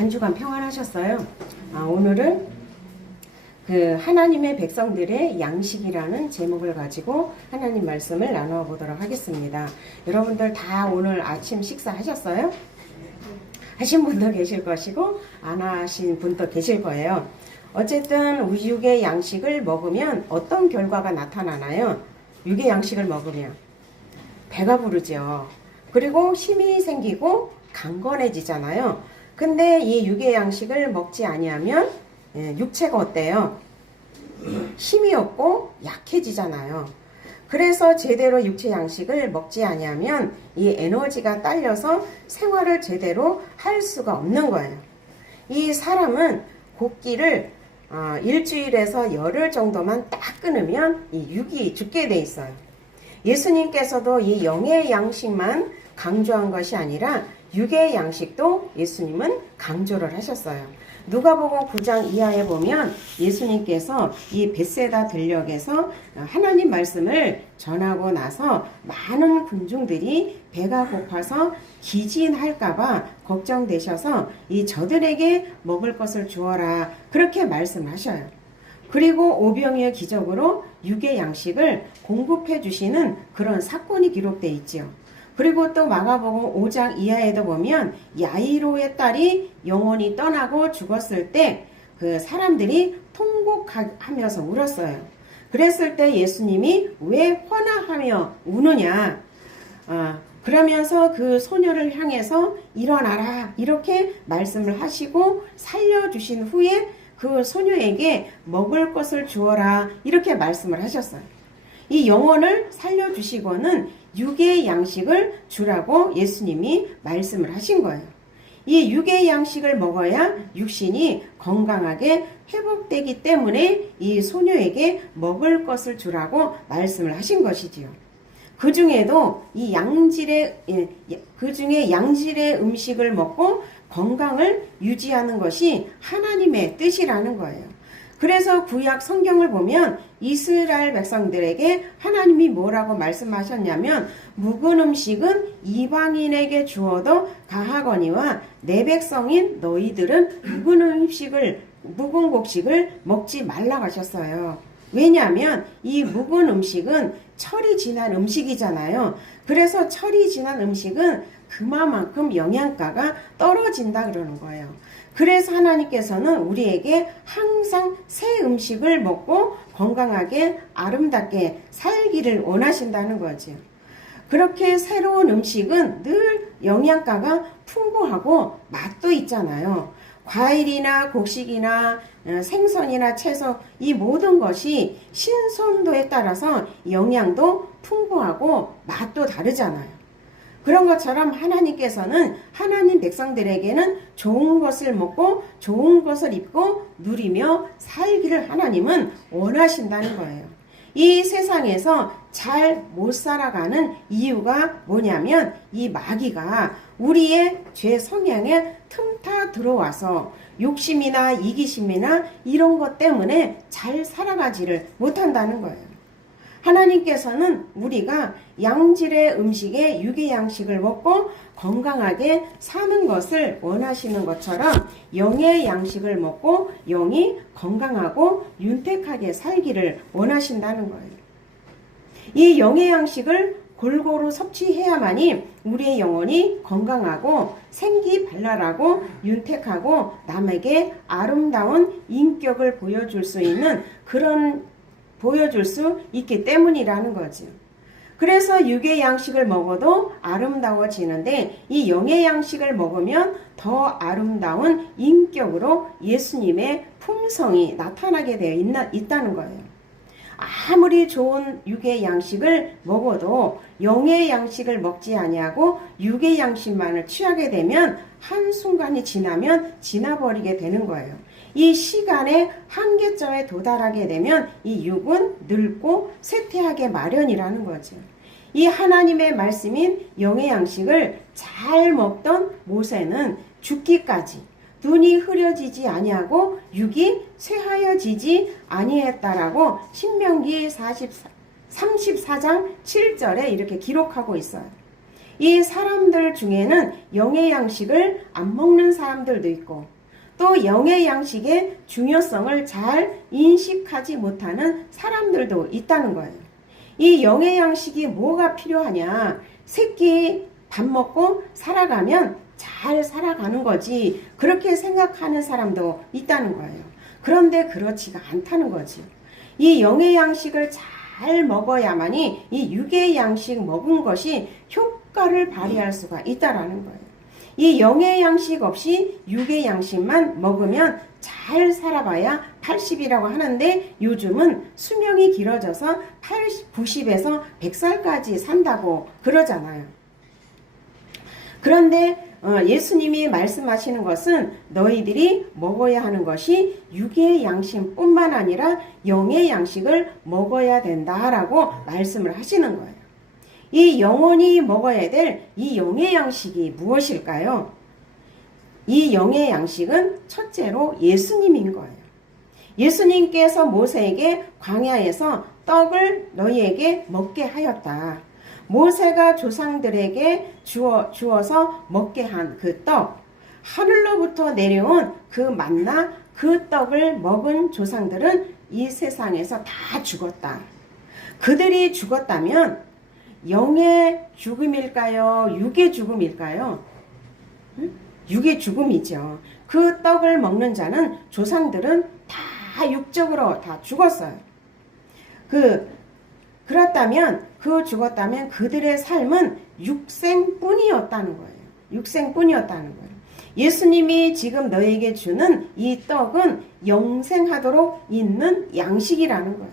한 주간 평안하셨어요? 오늘은 그 하나님의 백성들의 양식이라는 제목을 가지고 하나님 말씀을 나누어 보도록 하겠습니다. 여러분들 다 오늘 아침 식사하셨어요? 하신 분도 계실 것이고 안 하신 분도 계실 거예요. 어쨌든 우리 육의 양식을 먹으면 어떤 결과가 나타나나요? 육의 양식을 먹으면 배가 부르죠. 그리고 힘이 생기고 강건해지잖아요. 근데 이 육의 양식을 먹지 아니하면 육체가 어때요? 힘이 없고 약해지잖아요. 그래서 제대로 육체 양식을 먹지 아니하면 이 에너지가 딸려서 생활을 제대로 할 수가 없는 거예요. 이 사람은 곡기를 일주일에서 열흘 정도만 딱 끊으면 이 육이 죽게 돼 있어요. 예수님께서도 이 영의 양식만 강조한 것이 아니라 육의 양식도 예수님은 강조를 하셨어요. 누가복음 9장 이하에 보면 예수님께서 이 벳세다 들녘에서 하나님 말씀을 전하고 나서 많은 군중들이 배가 고파서 기진할까봐 걱정되셔서 이 저들에게 먹을 것을 주어라 그렇게 말씀하셔요. 그리고 오병이어 기적으로 육의 양식을 공급해 주시는 그런 사건이 기록되어 있죠. 그리고 또 마가복음 5장 이하에도 보면 야이로의 딸이 영원히 떠나고 죽었을 때 그 사람들이 통곡하면서 울었어요. 그랬을 때 예수님이 왜 화나하며 우느냐 그러면서 그 소녀를 향해서 일어나라 이렇게 말씀을 하시고 살려주신 후에 그 소녀에게 먹을 것을 주어라 이렇게 말씀을 하셨어요. 이 영혼을 살려주시고는 육의 양식을 주라고 예수님이 말씀을 하신 거예요. 이 육의 양식을 먹어야 육신이 건강하게 회복되기 때문에 이 소녀에게 먹을 것을 주라고 말씀을 하신 것이지요. 그 중에도 이 양질의 음식을 먹고 건강을 유지하는 것이 하나님의 뜻이라는 거예요. 그래서 구약 성경을 보면 이스라엘 백성들에게 하나님이 뭐라고 말씀하셨냐면 묵은 음식은 이방인에게 주어도 가하거니와 내 백성인 너희들은 묵은 곡식을 먹지 말라고 하셨어요. 왜냐하면 이 묵은 음식은 철이 지난 음식이잖아요. 그래서 철이 지난 음식은 그만큼 영양가가 떨어진다 그러는 거예요. 그래서 하나님께서는 우리에게 항상 새 음식을 먹고 건강하게 아름답게 살기를 원하신다는 거죠. 그렇게 새로운 음식은 늘 영양가가 풍부하고 맛도 있잖아요. 과일이나 곡식이나 생선이나 채소 이 모든 것이 신선도에 따라서 영양도 풍부하고 맛도 다르잖아요. 그런 것처럼 하나님께서는 하나님 백성들에게는 좋은 것을 먹고 좋은 것을 입고 누리며 살기를 하나님은 원하신다는 거예요. 이 세상에서 잘 못 살아가는 이유가 뭐냐면 이 마귀가 우리의 죄 성향에 틈타 들어와서 욕심이나 이기심이나 이런 것 때문에 잘 살아가지를 못한다는 거예요. 하나님께서는 우리가 양질의 음식에 육의 양식을 먹고 건강하게 사는 것을 원하시는 것처럼 영의 양식을 먹고 영이 건강하고 윤택하게 살기를 원하신다는 거예요. 이 영의 양식을 골고루 섭취해야만이 우리의 영혼이 건강하고 생기발랄하고 윤택하고 남에게 아름다운 인격을 보여줄 수 있기 때문이라는 거죠. 그래서 육의 양식을 먹어도 아름다워지는데 이 영의 양식을 먹으면 더 아름다운 인격으로 예수님의 품성이 나타나게 되어 있다는 거예요. 아무리 좋은 육의 양식을 먹어도 영의 양식을 먹지 아니하고 육의 양식만을 취하게 되면 한순간이 지나면 지나버리게 되는 거예요. 이 시간의 한계점에 도달하게 되면 이 육은 늙고 쇠퇴하게 마련이라는 거죠. 이 하나님의 말씀인 영의 양식을 잘 먹던 모세는 죽기까지 눈이 흐려지지 아니하고 육이 쇠하여지지 아니했다라고 신명기 34장 7절에 이렇게 기록하고 있어요. 이 사람들 중에는 영의 양식을 안 먹는 사람들도 있고 또 영의 양식의 중요성을 잘 인식하지 못하는 사람들도 있다는 거예요. 이 영의 양식이 뭐가 필요하냐? 새끼 밥 먹고 살아가면 잘 살아가는 거지, 그렇게 생각하는 사람도 있다는 거예요. 그런데 그렇지가 않다는 거지. 이 영의 양식을 잘 먹어야만이 이 육의 양식 먹은 것이 효과를 발휘할 수가 있다라는 거예요. 이 영의 양식 없이 육의 양식만 먹으면 잘 살아봐야 80이라고 하는데 요즘은 수명이 길어져서 90에서 100살까지 산다고 그러잖아요. 그런데 예수님이 말씀하시는 것은 너희들이 먹어야 하는 것이 육의 양식뿐만 아니라 영의 양식을 먹어야 된다라고 말씀을 하시는 거예요. 이 영혼이 먹어야 될 이 영의 양식이 무엇일까요? 이 영의 양식은 첫째로 예수님인 거예요. 예수님께서 모세에게 광야에서 떡을 너희에게 먹게 하였다. 모세가 조상들에게 주어서 먹게 한 그 떡, 하늘로부터 내려온 그 만나, 그 떡을 먹은 조상들은 이 세상에서 다 죽었다. 그들이 죽었다면 영의 죽음일까요? 육의 죽음일까요? 육의 죽음이죠. 그 떡을 먹는 자는 조상들은 다 육적으로 다 죽었어요. 그렇다면 그들의 삶은 육생뿐이었다는 거예요. 육생뿐이었다는 거예요. 예수님이 지금 너에게 주는 이 떡은 영생하도록 있는 양식이라는 거예요.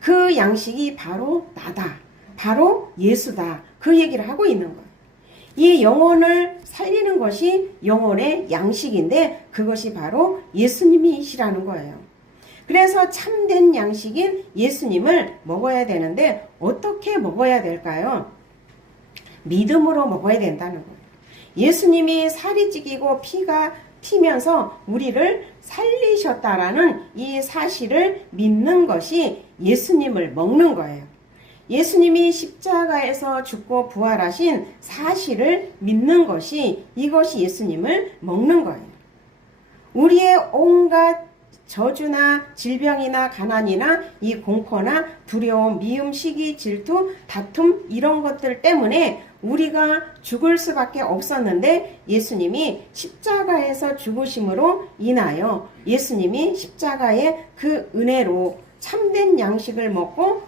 그 양식이 바로 나다. 바로 예수다. 그 얘기를 하고 있는 거예요. 이 영혼을 살리는 것이 영혼의 양식인데 그것이 바로 예수님이시라는 거예요. 그래서 참된 양식인 예수님을 먹어야 되는데 어떻게 먹어야 될까요? 믿음으로 먹어야 된다는 거예요. 예수님이 살이 찌기고 피가 튀면서 우리를 살리셨다라는 이 사실을 믿는 것이 예수님을 먹는 거예요. 예수님이 십자가에서 죽고 부활하신 사실을 믿는 것이 이것이 예수님을 먹는 거예요. 우리의 온갖 저주나 질병이나 가난이나 이 공포나 두려움, 미움, 시기, 질투, 다툼 이런 것들 때문에 우리가 죽을 수밖에 없었는데 예수님이 십자가에서 죽으심으로 인하여 예수님이 십자가의 그 은혜로 참된 양식을 먹고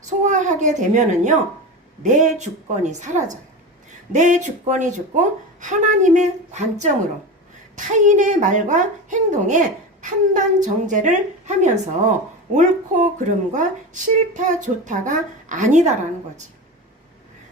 소화하게 되면은요, 내 주권이 사라져요. 내 주권이 죽고 하나님의 관점으로 타인의 말과 행동에 판단 정죄를 하면서 옳고 그름과 싫다 좋다가 아니다라는 거지.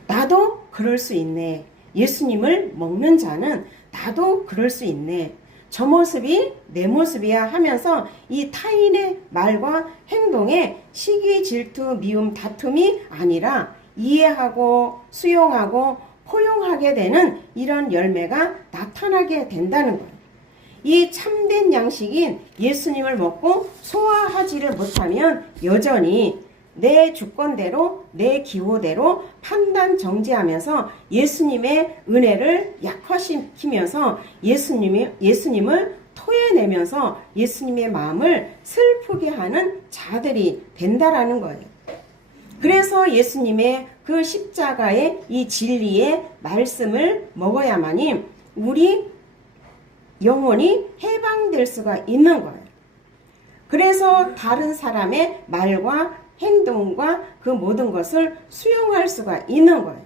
나도 그럴 수 있네. 예수님을 먹는 자는 나도 그럴 수 있네. 저 모습이 내 모습이야 하면서 이 타인의 말과 행동에 시기, 질투, 미움, 다툼이 아니라 이해하고 수용하고 포용하게 되는 이런 열매가 나타나게 된다는 거예요. 이 참된 양식인 예수님을 먹고 소화하지를 못하면 여전히 내 주권대로 내 기호대로 판단 정죄하면서 예수님의 은혜를 약화시키면서 예수님을 토해내면서 예수님의 마음을 슬프게 하는 자들이 된다라는 거예요. 그래서 예수님의 그 십자가의 이 진리의 말씀을 먹어야만이 우리 영혼이 해방될 수가 있는 거예요. 그래서 다른 사람의 말과 행동과 그 모든 것을 수용할 수가 있는 거예요.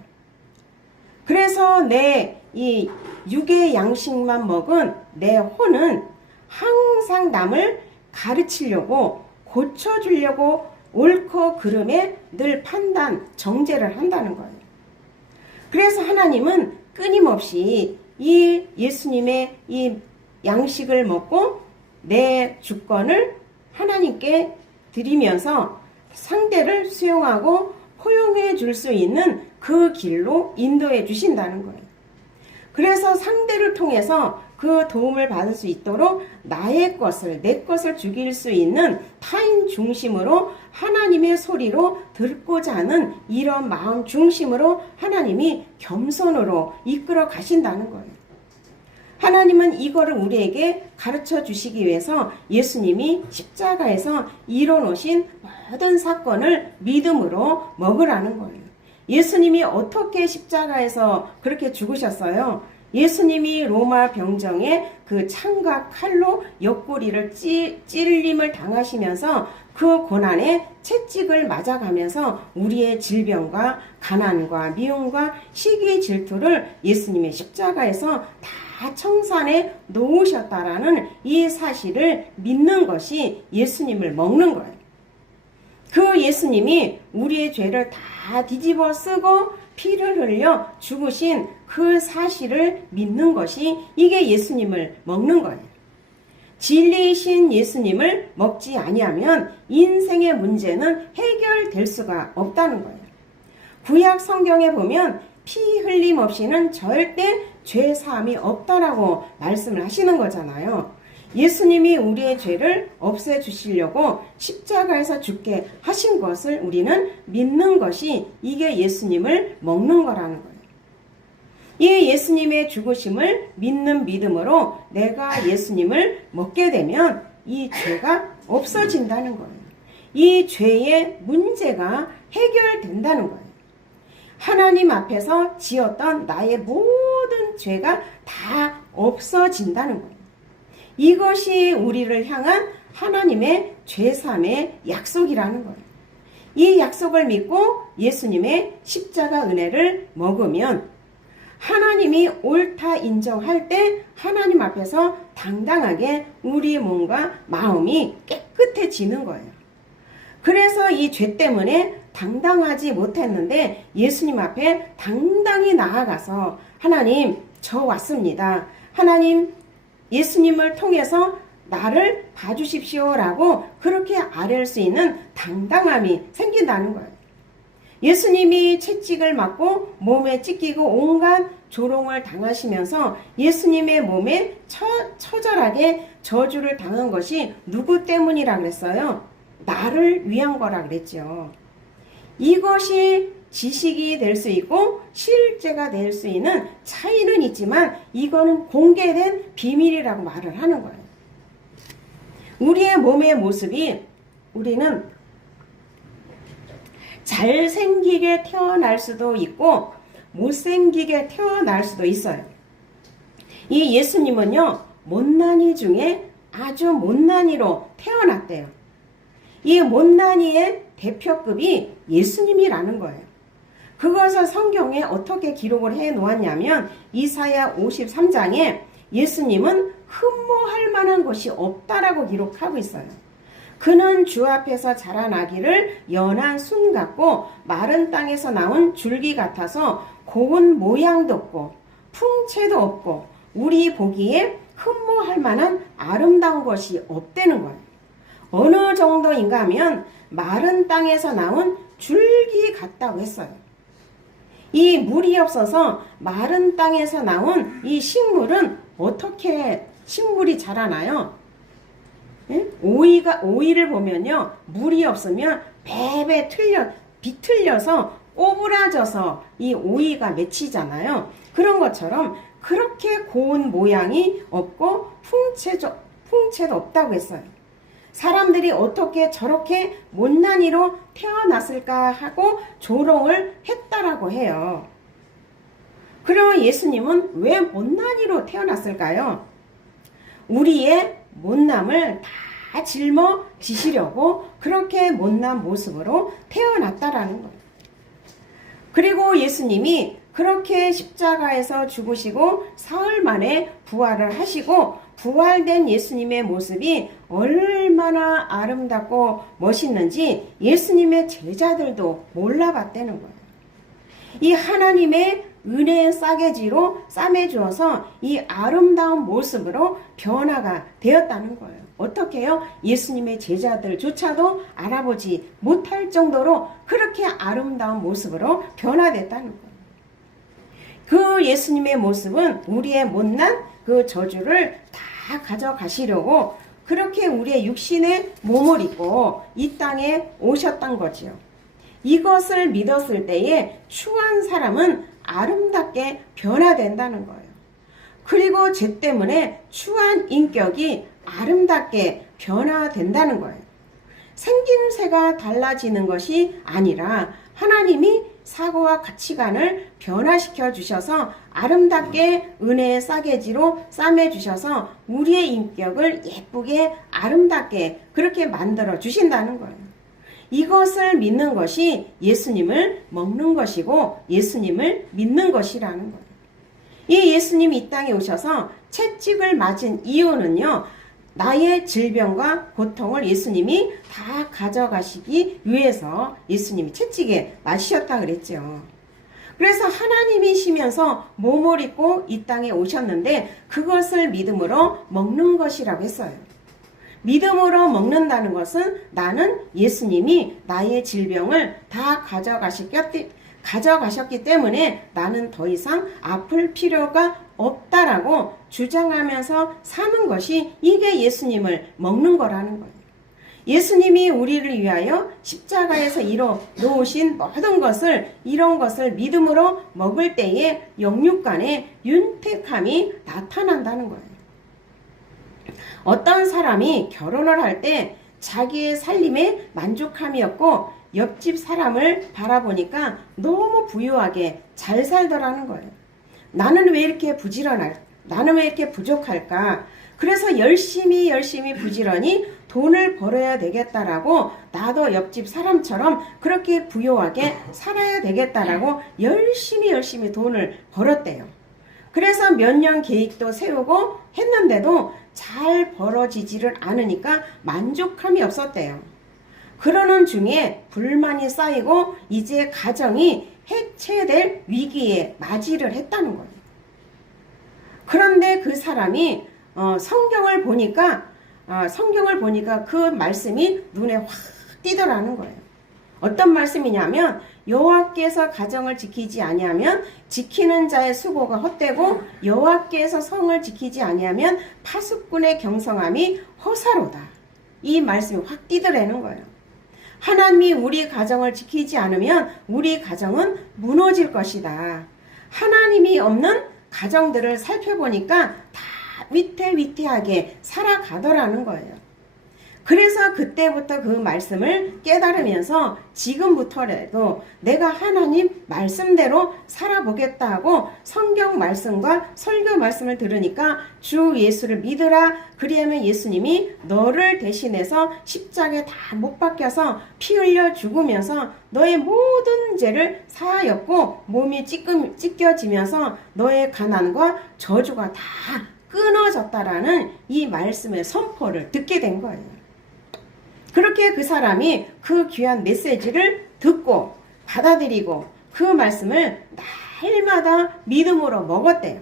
그래서 내 이 육의 양식만 먹은 내 혼은 항상 남을 가르치려고 고쳐주려고 옳고 그름에 늘 판단, 정죄를 한다는 거예요. 그래서 하나님은 끊임없이 이 예수님의 이 양식을 먹고 내 주권을 하나님께 드리면서 상대를 수용하고 포용해 줄 수 있는 그 길로 인도해 주신다는 거예요. 그래서 상대를 통해서 그 그 도움을 받을 수 있도록 나의 것을, 내 것을 죽일 수 있는 타인 중심으로 하나님의 소리로 듣고자 하는 이런 마음 중심으로 하나님이 겸손으로 이끌어 가신다는 거예요. 하나님은 이거를 우리에게 가르쳐 주시기 위해서 예수님이 십자가에서 이뤄놓으신 모든 사건을 믿음으로 먹으라는 거예요. 예수님이 어떻게 십자가에서 그렇게 죽으셨어요? 예수님이 로마 병정에 그 창과 칼로 옆구리를 찔림을 당하시면서 그 고난에 채찍을 맞아가면서 우리의 질병과 가난과 미움과 시기 질투를 예수님의 십자가에서 다 청산해 놓으셨다라는 이 사실을 믿는 것이 예수님을 먹는 거예요. 그 예수님이 우리의 죄를 다 뒤집어 쓰고 피를 흘려 죽으신 그 사실을 믿는 것이 이게 예수님을 먹는 거예요. 진리이신 예수님을 먹지 아니하면 인생의 문제는 해결될 수가 없다는 거예요. 구약 성경에 보면 피 흘림 없이는 절대 죄 사함이 없다라고 말씀을 하시는 거잖아요. 예수님이 우리의 죄를 없애주시려고 십자가에서 죽게 하신 것을 우리는 믿는 것이 이게 예수님을 먹는 거라는 거예요. 이 예수님의 죽으심을 믿는 믿음으로 내가 예수님을 먹게 되면 이 죄가 없어진다는 거예요. 이 죄의 문제가 해결된다는 거예요. 하나님 앞에서 지었던 나의 모든 죄가 다 없어진다는 거예요. 이것이 우리를 향한 하나님의 죄사함의 약속이라는 거예요. 이 약속을 믿고 예수님의 십자가 은혜를 먹으면 하나님이 옳다 인정할 때 하나님 앞에서 당당하게 우리 몸과 마음이 깨끗해지는 거예요. 그래서 이 죄 때문에 당당하지 못했는데 예수님 앞에 당당히 나아가서 하나님, 저 왔습니다. 하나님, 예수님을 통해서 나를 봐주십시오라고 그렇게 아뢰을 수 있는 당당함이 생긴다는 거예요. 예수님이 채찍을 맞고 몸에 찢기고 온갖 조롱을 당하시면서 예수님의 몸에 처절하게 저주를 당한 것이 누구 때문이라 그랬어요? 나를 위한 거라 그랬죠. 이것이 지식이 될 수 있고 실제가 될 수 있는 차이는 있지만 이거는 공개된 비밀이라고 말을 하는 거예요. 우리의 몸의 모습이 우리는 잘생기게 태어날 수도 있고 못생기게 태어날 수도 있어요. 이 예수님은요, 못난이 중에 아주 못난이로 태어났대요. 이 못난이의 대표급이 예수님이라는 거예요. 그것을 성경에 어떻게 기록을 해 놓았냐면 이사야 53장에 예수님은 흠모할 만한 것이 없다라고 기록하고 있어요. 그는 주 앞에서 자라나기를 연한 순 같고 마른 땅에서 나온 줄기 같아서 고운 모양도 없고 풍채도 없고 우리 보기에 흠모할 만한 아름다운 것이 없다는 거예요. 어느 정도인가 하면 마른 땅에서 나온 줄기 같다고 했어요. 이 물이 없어서 마른 땅에서 나온 이 식물은 어떻게 식물이 자라나요? 오이를 보면요, 물이 없으면 배배 비틀려서 꼬부라져서 이 오이가 맺히잖아요. 그런 것처럼 그렇게 고운 모양이 없고 풍채도 없다고 했어요. 사람들이 어떻게 저렇게 못난이로 태어났을까 하고 조롱을 했다라고 해요. 그럼 예수님은 왜 못난이로 태어났을까요? 우리의 못남을 다 짊어지시려고 그렇게 못난 모습으로 태어났다라는 거예요. 그리고 예수님이 그렇게 십자가에서 죽으시고 사흘 만에 부활을 하시고 부활된 예수님의 모습이 얼마나 아름답고 멋있는지 예수님의 제자들도 몰라봤다는 거예요. 이 하나님의 은혜의 싸개지로 싸매주어서 이 아름다운 모습으로 변화가 되었다는 거예요. 어떻게요? 예수님의 제자들조차도 알아보지 못할 정도로 그렇게 아름다운 모습으로 변화됐다는 거예요. 그 예수님의 모습은 우리의 못난 그 저주를 다 가져가시려고 그렇게 우리의 육신의 몸을 입고 이 땅에 오셨던 거지요. 이것을 믿었을 때에 추한 사람은 아름답게 변화된다는 거예요. 그리고 죄 때문에 추한 인격이 아름답게 변화된다는 거예요. 생김새가 달라지는 것이 아니라 하나님이 사고와 가치관을 변화시켜 주셔서 아름답게 은혜의 싸개지로 싸매 주셔서 우리의 인격을 예쁘게 아름답게 그렇게 만들어 주신다는 거예요. 이것을 믿는 것이 예수님을 먹는 것이고 예수님을 믿는 것이라는 거예요. 이 예수님이 이 땅에 오셔서 채찍을 맞은 이유는요, 나의 질병과 고통을 예수님이 다 가져가시기 위해서 예수님이 채찍에 맞으셨다 그랬죠. 그래서 하나님이시면서 몸을 입고 이 땅에 오셨는데 그것을 믿음으로 먹는 것이라고 했어요. 믿음으로 먹는다는 것은 나는 예수님이 나의 질병을 다 가져가셨기 때문에 나는 더 이상 아플 필요가 없다라고 주장하면서 사는 것이 이게 예수님을 먹는 거라는 거예요. 예수님이 우리를 위하여 십자가에서 이뤄 놓으신 모든 것을 이런 것을 믿음으로 먹을 때에 영육간의 윤택함이 나타난다는 거예요. 어떤 사람이 결혼을 할 때 자기의 살림에 만족함이 없고 옆집 사람을 바라보니까 너무 부유하게 잘 살더라는 거예요. 나는 왜 이렇게 나는 왜 이렇게 부족할까? 그래서 열심히 부지런히 돈을 벌어야 되겠다라고 나도 옆집 사람처럼 그렇게 부유하게 살아야 되겠다라고 열심히 돈을 벌었대요. 그래서 몇 년 계획도 세우고 했는데도 잘 벌어지지를 않으니까 만족함이 없었대요. 그러는 중에 불만이 쌓이고 이제 가정이 해체될 위기에 맞이를 했다는 거예요. 그런데 그 사람이 성경을 보니까 그 말씀이 눈에 확 띄더라는 거예요. 어떤 말씀이냐면 여호와께서 가정을 지키지 아니하면 지키는 자의 수고가 헛되고 여호와께서 성을 지키지 아니하면 파수꾼의 경성함이 허사로다. 이 말씀이 확 띄더라는 거예요. 하나님이 우리 가정을 지키지 않으면 우리 가정은 무너질 것이다. 하나님이 없는 가정들을 살펴보니까 다 위태위태하게 살아가더라는 거예요. 그래서 그때부터 그 말씀을 깨달으면서 지금부터라도 내가 하나님 말씀대로 살아보겠다 하고 성경 말씀과 설교 말씀을 들으니까 주 예수를 믿으라. 그리하면 예수님이 너를 대신해서 십자가에 다 못 박혀서 피 흘려 죽으면서 너의 모든 죄를 사하였고 몸이 찢겨지면서 너의 가난과 저주가 다 끊어졌다라는 이 말씀의 선포를 듣게 된 거예요. 그렇게 그 사람이 그 귀한 메시지를 듣고 받아들이고 그 말씀을 날마다 믿음으로 먹었대요.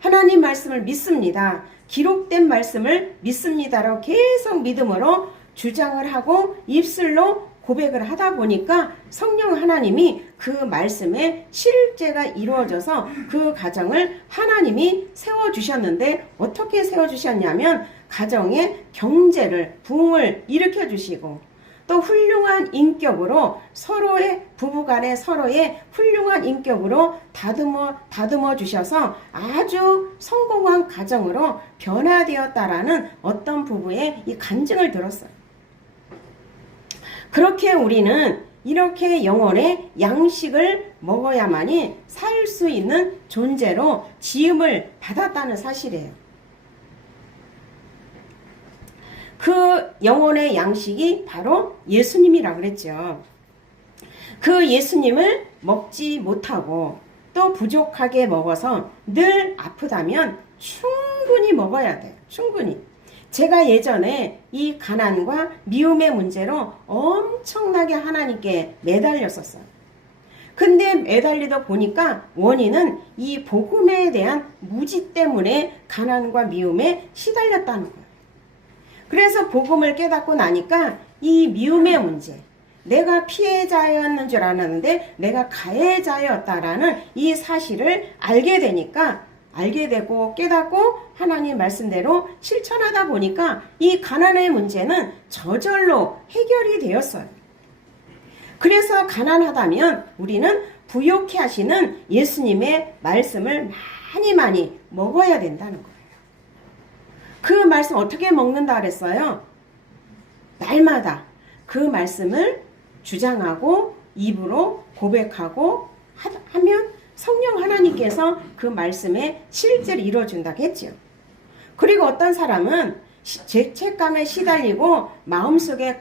하나님 말씀을 믿습니다. 기록된 말씀을 믿습니다로 계속 믿음으로 주장을 하고 입술로 고백을 하다 보니까 성령 하나님이 그 말씀에 실제가 이루어져서 그 가정을 하나님이 세워주셨는데 어떻게 세워주셨냐면 가정의 경제를 부흥을 일으켜 주시고 또 훌륭한 인격으로 서로의 부부간에 서로의 훌륭한 인격으로 다듬어 주셔서 아주 성공한 가정으로 변화되었다라는 어떤 부부의 이 간증을 들었어요. 그렇게 우리는 이렇게 영혼의 양식을 먹어야만이 살 수 있는 존재로 지음을 받았다는 사실이에요. 그 영혼의 양식이 바로 예수님이라고 그랬죠. 그 예수님을 먹지 못하고 또 부족하게 먹어서 늘 아프다면 충분히 먹어야 돼요. 충분히. 제가 예전에 이 가난과 미움의 문제로 엄청나게 하나님께 매달렸었어요. 근데 매달리다 보니까 원인은 이 복음에 대한 무지 때문에 가난과 미움에 시달렸다는 거예요. 그래서 복음을 깨닫고 나니까 이 미움의 문제, 내가 피해자였는 줄 알았는데 내가 가해자였다라는 이 사실을 알게 되니까 알게 되고 깨닫고 하나님 말씀대로 실천하다 보니까 이 가난의 문제는 저절로 해결이 되었어요. 그래서 가난하다면 우리는 부욕해 하시는 예수님의 말씀을 많이 먹어야 된다는 거예요. 그 말씀 어떻게 먹는다 그랬어요? 날마다 그 말씀을 주장하고 입으로 고백하고 하면 성령 하나님께서 그 말씀에 실제로 이루어준다고 했죠. 그리고 어떤 사람은 죄책감에 시달리고 마음속에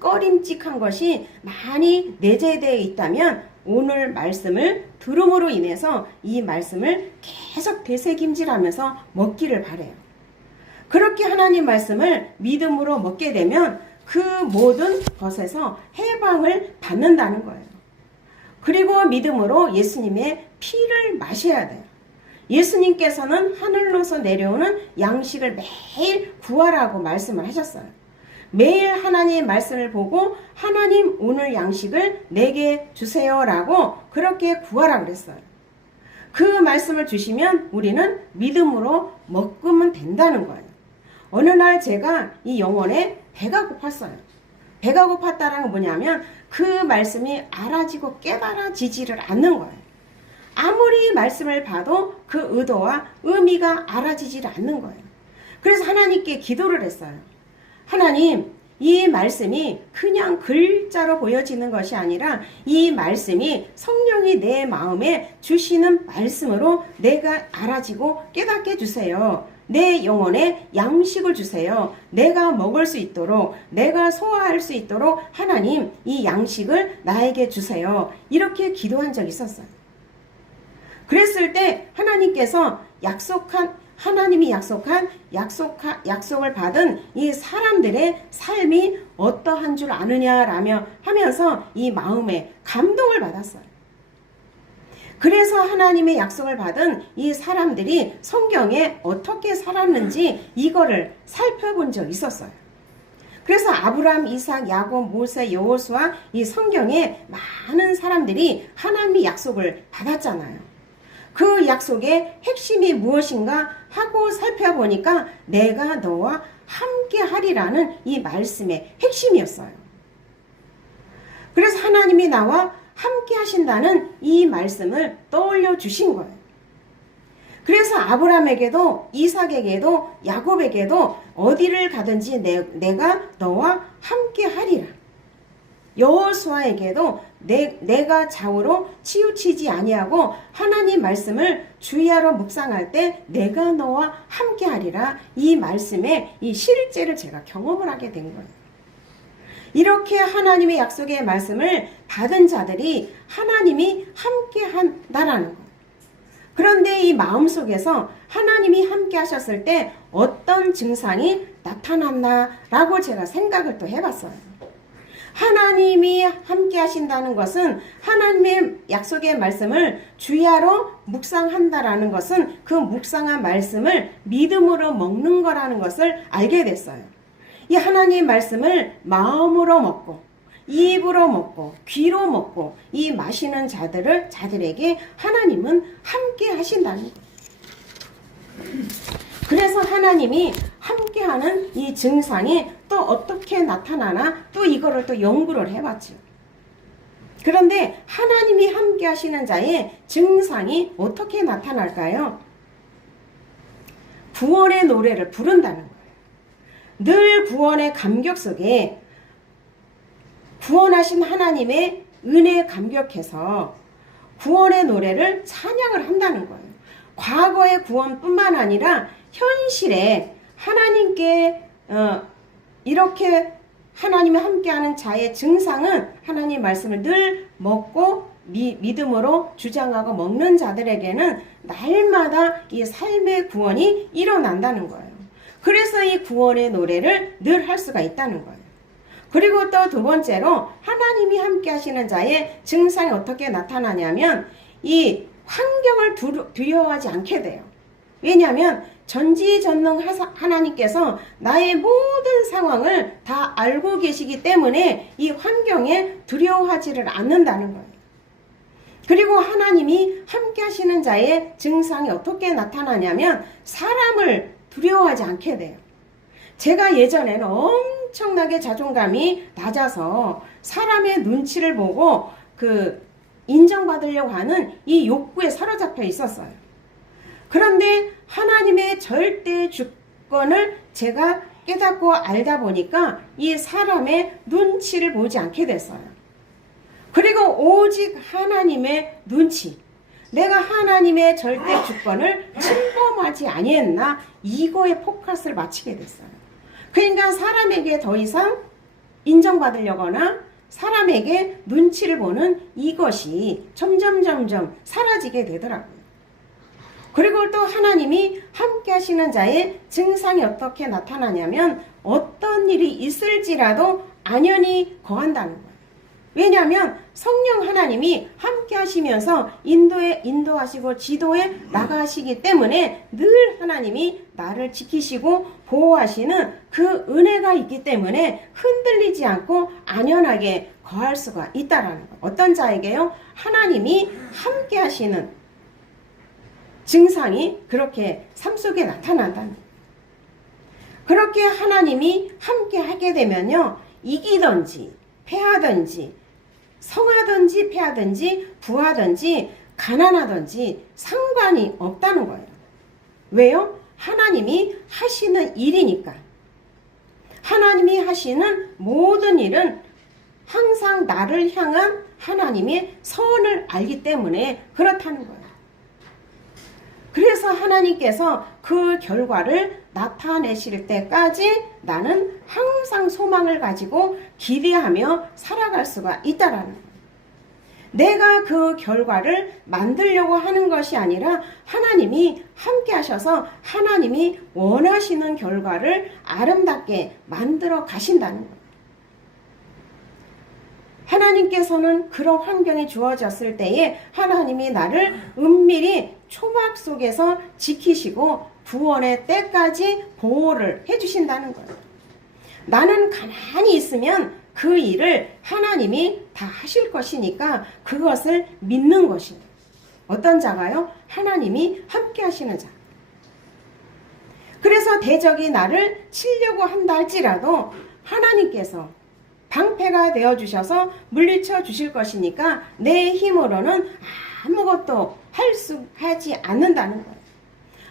꺼림칙한 것이 많이 내재되어 있다면 오늘 말씀을 들음으로 인해서 이 말씀을 계속 되새김질하면서 먹기를 바라요. 그렇게 하나님 말씀을 믿음으로 먹게 되면 그 모든 것에서 해방을 받는다는 거예요. 그리고 믿음으로 예수님의 피를 마셔야 돼요. 예수님께서는 하늘로서 내려오는 양식을 매일 구하라고 말씀을 하셨어요. 매일 하나님의 말씀을 보고 하나님 오늘 양식을 내게 주세요라고 그렇게 구하라 그랬어요. 그 말씀을 주시면 우리는 믿음으로 먹으면 된다는 거예요. 어느 날 제가 이 영혼에 배가 고팠어요. 배가 고팠다는 건 뭐냐면 그 말씀이 알아지고 깨달아지지를 않는 거예요. 아무리 말씀을 봐도 그 의도와 의미가 알아지지를 않는 거예요. 그래서 하나님께 기도를 했어요. 하나님, 이 말씀이 그냥 글자로 보여지는 것이 아니라 이 말씀이 성령이 내 마음에 주시는 말씀으로 내가 알아지고 깨닫게 해주세요. 내 영혼에 양식을 주세요. 내가 먹을 수 있도록, 내가 소화할 수 있도록 하나님 이 양식을 나에게 주세요. 이렇게 기도한 적이 있었어요. 그랬을 때 하나님께서 하나님이 약속을 받은 이 사람들의 삶이 어떠한 줄 아느냐라며 하면서 이 마음에 감동을 받았어요. 그래서 하나님의 약속을 받은 이 사람들이 성경에 어떻게 살았는지 이거를 살펴본 적이 있었어요. 그래서 아브라함, 이삭, 야곱, 모세, 여호수아 이 성경에 많은 사람들이 하나님의 약속을 받았잖아요. 그 약속의 핵심이 무엇인가 하고 살펴보니까 내가 너와 함께 하리라는 이 말씀의 핵심이었어요. 그래서 하나님이 나와 함께 하신다는 이 말씀을 떠올려 주신 거예요. 그래서 아브라함에게도 이삭에게도 야곱에게도 어디를 가든지 내가 너와 함께 하리라. 여호수아에게도 내가 좌우로 치우치지 아니하고 하나님 말씀을 주야로 묵상할 때 내가 너와 함께 하리라. 이 말씀의 이 실제를 제가 경험을 하게 된 거예요. 이렇게 하나님의 약속의 말씀을 받은 자들이 하나님이 함께 한다라는 거예요. 그런데 이 마음속에서 하나님이 함께 하셨을 때 어떤 증상이 나타났나라고 제가 생각을 또 해봤어요. 하나님이 함께 하신다는 것은 하나님의 약속의 말씀을 주야로 묵상한다라는 것은 그 묵상한 말씀을 믿음으로 먹는 거라는 것을 알게 됐어요. 이 하나님의 말씀을 마음으로 먹고 입으로 먹고 귀로 먹고 이 마시는 자들에게 하나님은 함께 하신다는 거예요. 그래서 하나님이 함께하는 이 증상이 또 어떻게 나타나나 또 이거를 또 연구를 해봤죠. 그런데 하나님이 함께 하시는 자의 증상이 어떻게 나타날까요? 구원의 노래를 부른다는 거예요. 늘 구원의 감격 속에 구원하신 하나님의 은혜에 감격해서 구원의 노래를 찬양을 한다는 거예요. 과거의 구원뿐만 아니라 현실에 하나님께 이렇게 하나님이 함께하는 자의 증상은 하나님 말씀을 늘 먹고 믿음으로 주장하고 먹는 자들에게는 날마다 이 삶의 구원이 일어난다는 거예요. 그래서 이 구원의 노래를 늘 할 수가 있다는 거예요. 그리고 또 두 번째로 하나님이 함께 하시는 자의 증상이 어떻게 나타나냐면 이 환경을 두려워하지 않게 돼요. 왜냐하면 전지전능 하나님께서 나의 모든 상황을 다 알고 계시기 때문에 이 환경에 두려워하지를 않는다는 거예요. 그리고 하나님이 함께 하시는 자의 증상이 어떻게 나타나냐면 사람을 두려워하지 않게 돼요. 제가 예전에는 엄청나게 자존감이 낮아서 사람의 눈치를 보고 인정받으려고 하는 이 욕구에 사로잡혀 있었어요. 그런데 하나님의 절대 주권을 제가 깨닫고 알다 보니까 이 사람의 눈치를 보지 않게 됐어요. 그리고 오직 하나님의 눈치, 내가 하나님의 절대 주권을 침범하지 아니했나, 이거에 포커스를 맞추게 됐어요. 그러니까 사람에게 더 이상 인정받으려거나 사람에게 눈치를 보는 이것이 점점 사라지게 되더라고요. 그리고 또 하나님이 함께 하시는 자의 증상이 어떻게 나타나냐면 어떤 일이 있을지라도 안연히 거한다는 거예요. 왜냐하면 성령 하나님이 함께 하시면서 인도하시고 지도에 나가시기 때문에 늘 하나님이 나를 지키시고 보호하시는 그 은혜가 있기 때문에 흔들리지 않고 안연하게 거할 수가 있다라는 거예요. 어떤 자에게요? 하나님이 함께 하시는 증상이 그렇게 삶 속에 나타난다는 거예요. 그렇게 하나님이 함께 하게 되면요, 이기든지 패하든지 성하든지 패하든지 부하든지 가난하든지 상관이 없다는 거예요. 왜요? 하나님이 하시는 일이니까. 하나님이 하시는 모든 일은 항상 나를 향한 하나님의 선을 알기 때문에 그렇다는 거예요. 그래서 하나님께서 그 결과를 나타내실 때까지 나는 항상 소망을 가지고 기대하며 살아갈 수가 있다라는 거예요. 내가 그 결과를 만들려고 하는 것이 아니라 하나님이 함께 하셔서 하나님이 원하시는 결과를 아름답게 만들어 가신다는 거예요. 하나님께서는 그런 환경이 주어졌을 때에 하나님이 나를 은밀히 초막 속에서 지키시고 구원의 때까지 보호를 해주신다는 거예요. 나는 가만히 있으면 그 일을 하나님이 다 하실 것이니까 그것을 믿는 것이에요. 어떤 자가요? 하나님이 함께 하시는 자. 그래서 대적이 나를 치려고 한다 할지라도 하나님께서 방패가 되어주셔서 물리쳐 주실 것이니까 내 힘으로는 아무것도 하지 않는다는 거예요.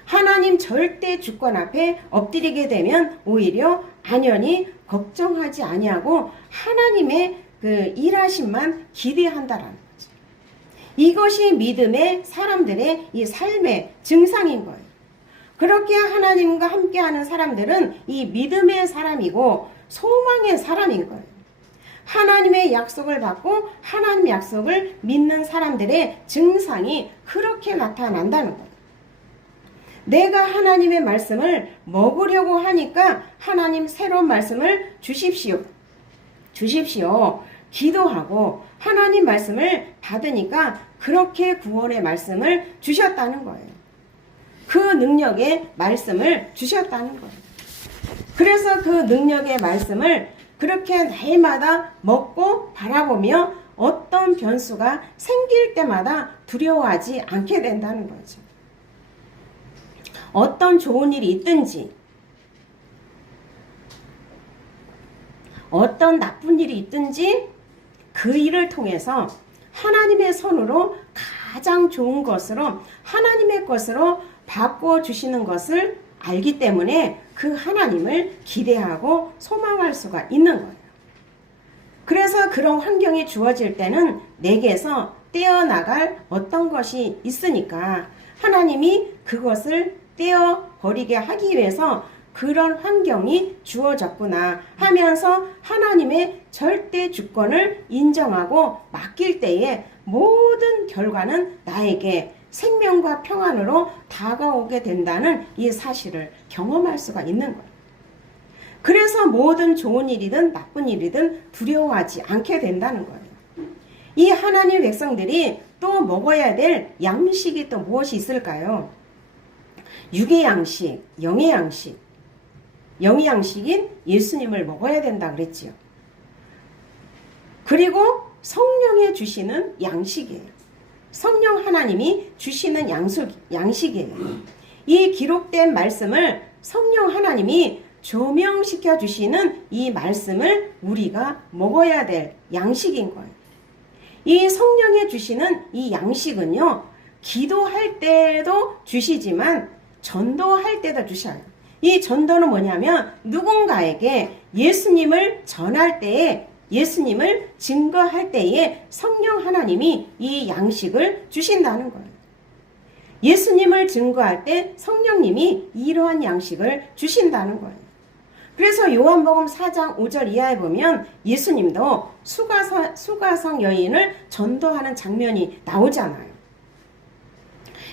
하나님 절대 주권 앞에 엎드리게 되면 오히려 안연히 걱정하지 아니하고 하나님의 그 일하심만 기대한다라는 거죠. 이것이 믿음의 사람들의 이 삶의 증상인 거예요. 그렇게 하나님과 함께하는 사람들은 이 믿음의 사람이고 소망의 사람인 거예요. 하나님의 약속을 받고 하나님의 약속을 믿는 사람들의 증상이 그렇게 나타난다는 거예요. 내가 하나님의 말씀을 먹으려고 하니까 하나님 새로운 말씀을 주십시오. 기도하고 하나님 말씀을 받으니까 그렇게 구원의 말씀을 주셨다는 거예요. 그 능력의 말씀을 주셨다는 거예요. 그래서 그 능력의 말씀을 그렇게 날마다 먹고 바라보며 어떤 변수가 생길 때마다 두려워하지 않게 된다는 거죠. 어떤 좋은 일이 있든지 어떤 나쁜 일이 있든지 그 일을 통해서 하나님의 손으로 가장 좋은 것으로 하나님의 것으로 바꿔주시는 것을 알기 때문에 그 하나님을 기대하고 소망할 수가 있는 거예요. 그래서 그런 환경이 주어질 때는 내게서 떼어나갈 어떤 것이 있으니까 하나님이 그것을 떼어버리게 하기 위해서 그런 환경이 주어졌구나 하면서 하나님의 절대 주권을 인정하고 맡길 때에 모든 결과는 나에게 생명과 평안으로 다가오게 된다는 이 사실을 경험할 수가 있는 거예요. 그래서 모든 좋은 일이든 나쁜 일이든 두려워하지 않게 된다는 거예요. 이 하나님 백성들이 또 먹어야 될 양식이 또 무엇이 있을까요? 육의 양식, 영의 양식. 영의 양식인 예수님을 먹어야 된다 그랬지요. 그리고 성령의 주시는 양식이에요. 성령 하나님이 주시는 양식이에요. 이 기록된 말씀을 성령 하나님이 조명시켜 주시는 이 말씀을 우리가 먹어야 될 양식인 거예요. 이 성령이 주시는 이 양식은요, 기도할 때도 주시지만 전도할 때도 주셔요. 이 전도는 뭐냐면 누군가에게 예수님을 전할 때에, 예수님을 증거할 때에 성령 하나님이 이 양식을 주신다는 거예요. 예수님을 증거할 때 성령님이 이러한 양식을 주신다는 거예요. 그래서 요한복음 4장 5절 이하에 보면 예수님도 수가성 여인을 전도하는 장면이 나오잖아요.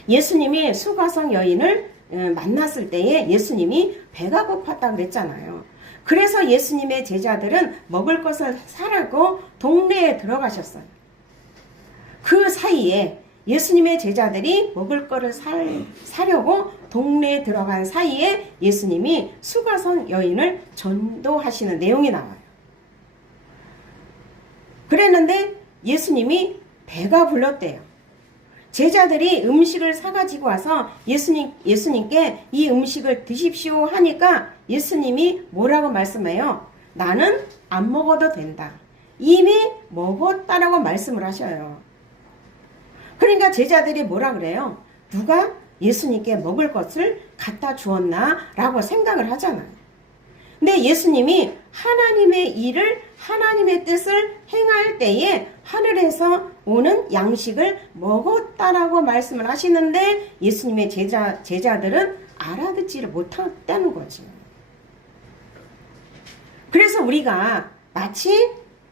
예수님이 수가성 여인을 만났을 때에 예수님이 배가 고팠다고 그랬잖아요. 그래서 예수님의 제자들은 먹을 것을 사라고 동네에 들어가셨어요. 그 사이에 예수님의 제자들이 먹을 거를 사려고 동네에 들어간 사이에 예수님이 수가성 여인을 전도하시는 내용이 나와요. 그랬는데 예수님이 배가 불렀대요. 제자들이 음식을 사가지고 와서 예수님께 이 음식을 드십시오 하니까 예수님이 뭐라고 말씀해요? 나는 안 먹어도 된다. 이미 먹었다라고 말씀을 하셔요. 그러니까 제자들이 뭐라 그래요? 누가 예수님께 먹을 것을 갖다 주었나? 라고 생각을 하잖아요. 근데 예수님이 하나님의 일을, 하나님의 뜻을 행할 때에 하늘에서 오는 양식을 먹었다라고 말씀을 하시는데 예수님의 제자들은 알아듣지를 못했다는 거죠. 그래서 우리가 마치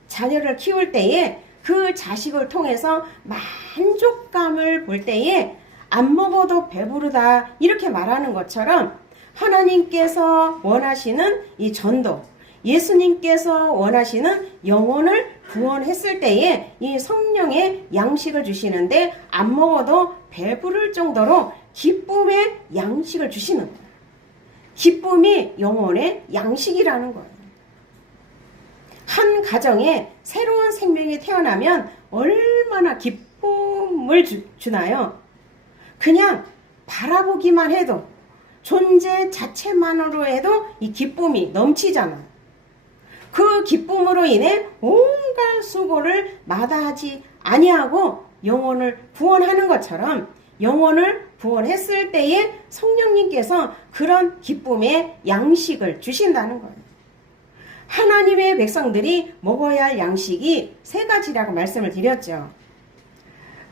자녀를 키울 때에 그 자식을 통해서 만족감을 볼 때에 안 먹어도 배부르다 이렇게 말하는 것처럼 하나님께서 원하시는 이 전도, 예수님께서 원하시는 영혼을 구원했을 때에 이 성령의 양식을 주시는데 안 먹어도 배부를 정도로 기쁨의 양식을 주시는 거예요. 기쁨이 영혼의 양식이라는 거예요. 한 가정에 새로운 생명이 태어나면 얼마나 기쁨을 주나요? 그냥 바라보기만 해도 존재 자체만으로 해도 이 기쁨이 넘치잖아요. 그 기쁨으로 인해 온갖 수고를 마다하지 아니하고 영혼을 구원하는 것처럼 영혼을 구원했을 때에 성령님께서 그런 기쁨의 양식을 주신다는 거예요. 하나님의 백성들이 먹어야 할 양식이 세 가지라고 말씀을 드렸죠.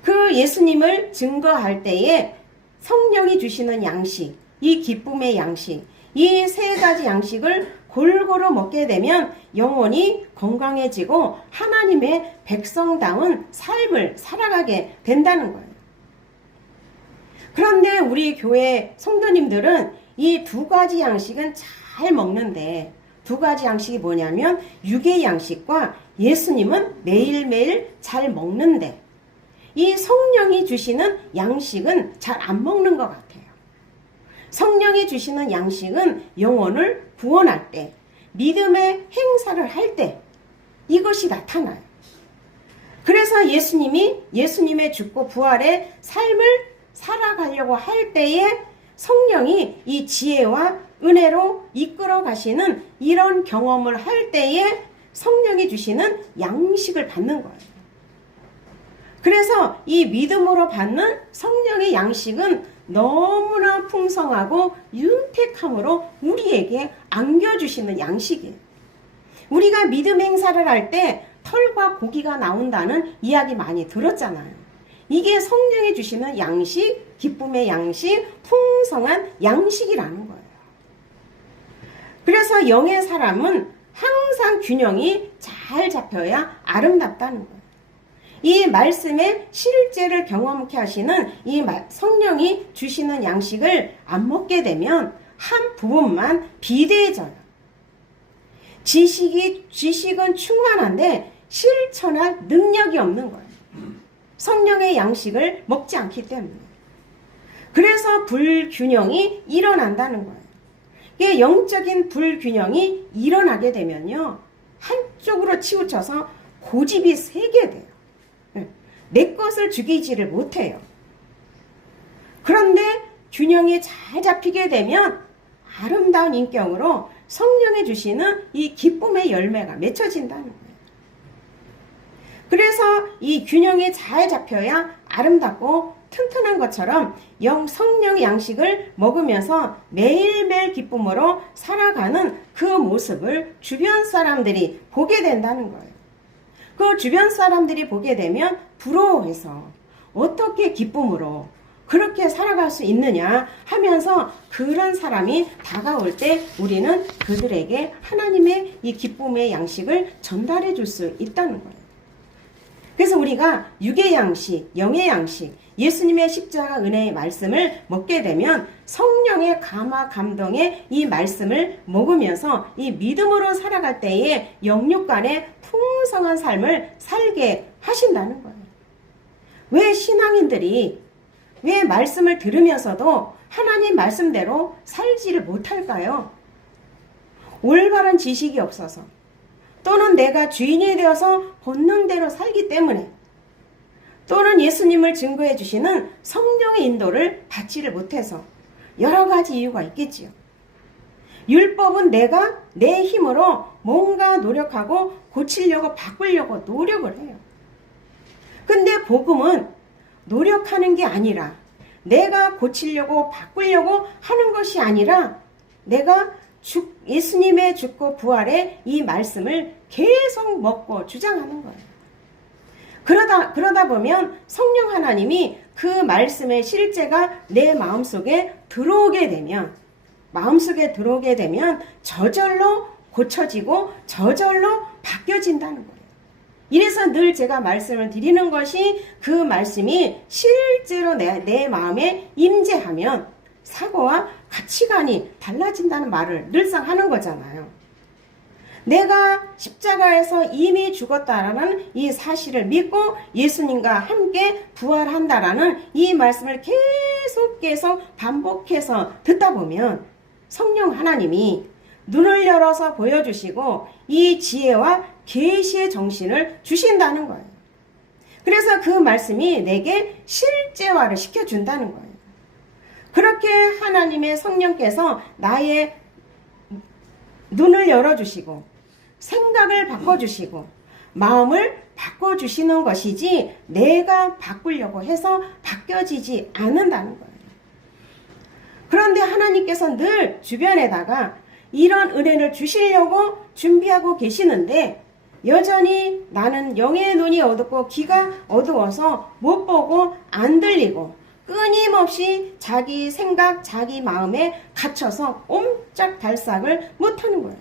그 예수님을 증거할 때에 성령이 주시는 양식, 이 기쁨의 양식, 이 세 가지 양식을 골고루 먹게 되면 영혼이 건강해지고 하나님의 백성다운 삶을 살아가게 된다는 거예요. 그런데 우리 교회 성도님들은 이 두 가지 양식은 잘 먹는데 두 가지 양식이 뭐냐면 육의 양식과 예수님은 매일매일 잘 먹는데 이 성령이 주시는 양식은 잘 안 먹는 것 같아요. 성령이 주시는 양식은 영혼을 구원할 때, 믿음의 행사를 할 때 이것이 나타나요. 그래서 예수님의 죽고 부활의 삶을 살아가려고 할 때에 성령이 이 지혜와 은혜로 이끌어 가시는 이런 경험을 할 때에 성령이 주시는 양식을 받는 거예요. 그래서 이 믿음으로 받는 성령의 양식은 너무나 풍성하고 윤택함으로 우리에게 안겨주시는 양식이에요. 우리가 믿음 행사를 할 때 털과 고기가 나온다는 이야기 많이 들었잖아요. 이게 성령이 주시는 양식, 기쁨의 양식, 풍성한 양식이라는 거예요. 그래서 영의 사람은 항상 균형이 잘 잡혀야 아름답다는 거예요. 이 말씀의 실제를 경험케 하시는 이 성령이 주시는 양식을 안 먹게 되면 한 부분만 비대해져요. 지식은 충만한데 실천할 능력이 없는 거예요. 성령의 양식을 먹지 않기 때문에. 그래서 불균형이 일어난다는 거예요. 이게 영적인 불균형이 일어나게 되면요, 한쪽으로 치우쳐서 고집이 세게 돼요. 내 것을 죽이지를 못해요. 그런데 균형이 잘 잡히게 되면 아름다운 인격으로 성령이 주시는 이 기쁨의 열매가 맺혀진다는 거예요. 그래서 이 균형이 잘 잡혀야 아름답고 튼튼한 것처럼 성령 양식을 먹으면서 매일매일 기쁨으로 살아가는 그 모습을 주변 사람들이 보게 된다는 거예요. 그 주변 사람들이 보게 되면 부러워해서 어떻게 기쁨으로 그렇게 살아갈 수 있느냐 하면서 그런 사람이 다가올 때 우리는 그들에게 하나님의 이 기쁨의 양식을 전달해 줄 수 있다는 거예요. 그래서 우리가 육의 양식, 영의 양식, 예수님의 십자가 은혜의 말씀을 먹게 되면 성령의 감화 감동의 이 말씀을 먹으면서 이 믿음으로 살아갈 때에 영육 간의 풍성한 삶을 살게 하신다는 거예요. 왜 신앙인들이 왜 말씀을 들으면서도 하나님 말씀대로 살지를 못할까요? 올바른 지식이 없어서 또는 내가 주인이 되어서 본능대로 살기 때문에 또는 예수님을 증거해 주시는 성령의 인도를 받지를 못해서 여러 가지 이유가 있겠지요. 율법은 내가 내 힘으로 뭔가 노력하고 고치려고 바꾸려고 노력을 해요. 근데 복음은 노력하는 게 아니라 내가 고치려고 바꾸려고 하는 것이 아니라 내가 예수님의 죽고 부활의 이 말씀을 계속 먹고 주장하는 거예요. 그러다 보면 성령 하나님이 그 말씀의 실제가 내 마음속에 들어오게 되면 저절로 고쳐지고 저절로 바뀌어진다는 거예요. 이래서 늘 제가 말씀을 드리는 것이 그 말씀이 실제로 내 마음에 임재하면 사고와 가치관이 달라진다는 말을 늘상 하는 거잖아요. 내가 십자가에서 이미 죽었다라는 이 사실을 믿고 예수님과 함께 부활한다라는 이 말씀을 계속 반복해서 듣다 보면 성령 하나님이 눈을 열어서 보여주시고 이 지혜와 계시의 정신을 주신다는 거예요. 그래서 그 말씀이 내게 실제화를 시켜준다는 거예요. 그렇게 하나님의 성령께서 나의 눈을 열어주시고 생각을 바꿔주시고 마음을 바꿔주시는 것이지 내가 바꾸려고 해서 바뀌어지지 않는다는 거예요. 그런데 하나님께서 늘 주변에다가 이런 은혜를 주시려고 준비하고 계시는데 여전히 나는 영의 눈이 어둡고 귀가 어두워서 못 보고 안 들리고 끊임없이 자기 생각, 자기 마음에 갇혀서 옴짝달싹을 못하는 거예요.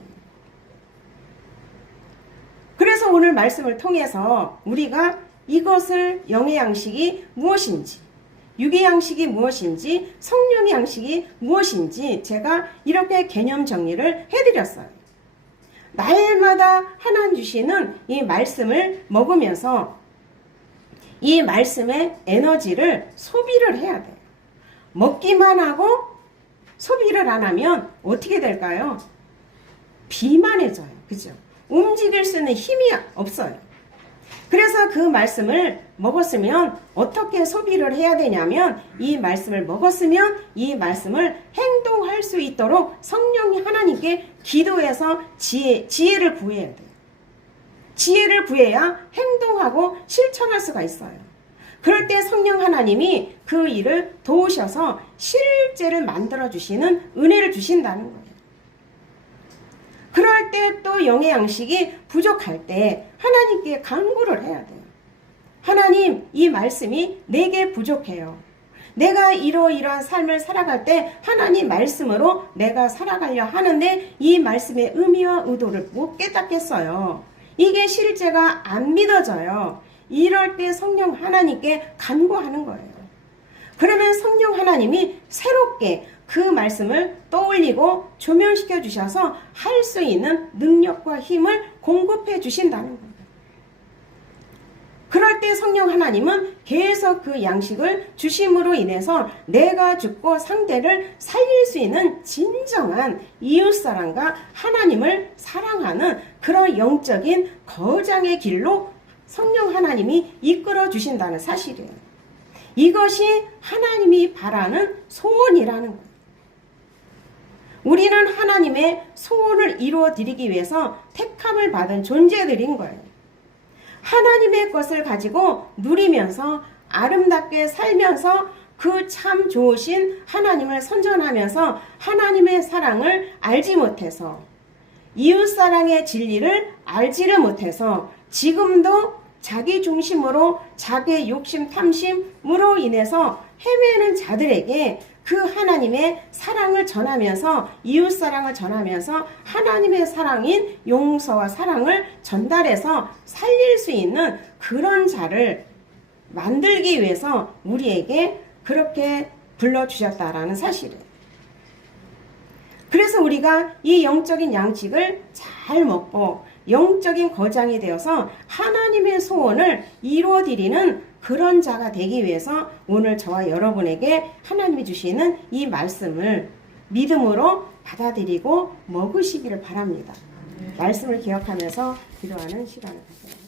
그래서 오늘 말씀을 통해서 우리가 이것을 영의 양식이 무엇인지, 육의 양식이 무엇인지, 성령의 양식이 무엇인지 제가 이렇게 개념 정리를 해드렸어요. 날마다 하나님 주시는 이 말씀을 먹으면서 이 말씀의 에너지를 소비를 해야 돼요. 먹기만 하고 소비를 안 하면 어떻게 될까요? 비만해져요. 그죠? 움직일 수 있는 힘이 없어요. 그래서 그 말씀을 먹었으면 어떻게 소비를 해야 되냐면 이 말씀을 먹었으면 이 말씀을 행동할 수 있도록 성령이 하나님께 기도해서 지혜를 구해야 돼요. 지혜를 구해야 행동하고 실천할 수가 있어요. 그럴 때 성령 하나님이 그 일을 도우셔서 실제를 만들어주시는 은혜를 주신다는 거예요. 그럴 때 또 영의 양식이 부족할 때 하나님께 간구를 해야 돼요. 하나님, 이 말씀이 내게 부족해요. 내가 이러이러한 삶을 살아갈 때 하나님 말씀으로 내가 살아가려 하는데 이 말씀의 의미와 의도를 못 깨닫겠어요. 이게 실제가 안 믿어져요. 이럴 때 성령 하나님께 간구하는 거예요. 그러면 성령 하나님이 새롭게 그 말씀을 떠올리고 조명시켜 주셔서 할 수 있는 능력과 힘을 공급해 주신다는 거예요. 그럴 때 성령 하나님은 계속 그 양식을 주심으로 인해서 내가 죽고 상대를 살릴 수 있는 진정한 이웃사랑과 하나님을 사랑하는 그런 영적인 거장의 길로 성령 하나님이 이끌어 주신다는 사실이에요. 이것이 하나님이 바라는 소원이라는 거예요. 우리는 하나님의 소원을 이루어 드리기 위해서 택함을 받은 존재들인 거예요. 하나님의 것을 가지고 누리면서 아름답게 살면서 그 참 좋으신 하나님을 선전하면서 하나님의 사랑을 알지 못해서 이웃사랑의 진리를 알지를 못해서 지금도 자기 중심으로 자기 욕심 탐심으로 인해서 헤매는 자들에게 그 하나님의 사랑을 전하면서 이웃사랑을 전하면서 하나님의 사랑인 용서와 사랑을 전달해서 살릴 수 있는 그런 자를 만들기 위해서 우리에게 그렇게 불러주셨다라는 사실이에요. 그래서 우리가 이 영적인 양식을 잘 먹고 영적인 거장이 되어서 하나님의 소원을 이루어드리는 그런 자가 되기 위해서 오늘 저와 여러분에게 하나님이 주시는 이 말씀을 믿음으로 받아들이고 먹으시기를 바랍니다. 말씀을 기억하면서 기도하는 시간을 가져요.